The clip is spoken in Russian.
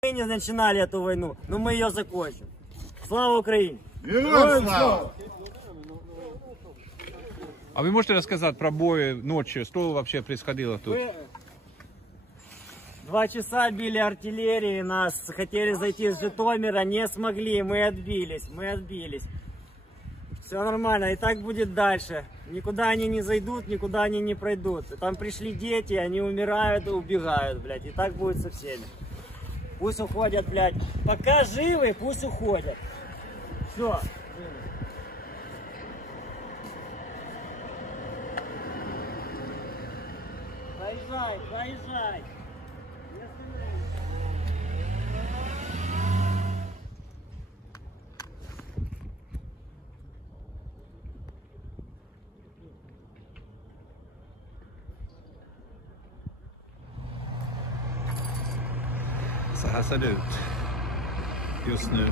Мы не начинали эту войну, но мы ее закончим. Слава Украине! Героям слава! А вы можете рассказать про бой ночью? Что вообще происходило тут? 2 часа били артиллерии, нас хотели зайти с Житомира, не смогли, мы отбились. Все нормально, и так будет дальше. Никуда они не зайдут, никуда они не пройдут. Там пришли дети, они умирают и убегают, блядь, и так будет со всеми. Пусть уходят, блядь, пока живы, пусть уходят. Все. Проезжай. Så här ser det ut just nu.